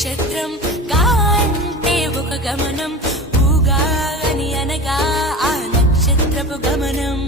నక్షత్రం గా అంటే ఒక గమనం ఊగా అని అనగా ఆ నక్షత్రపు గమనం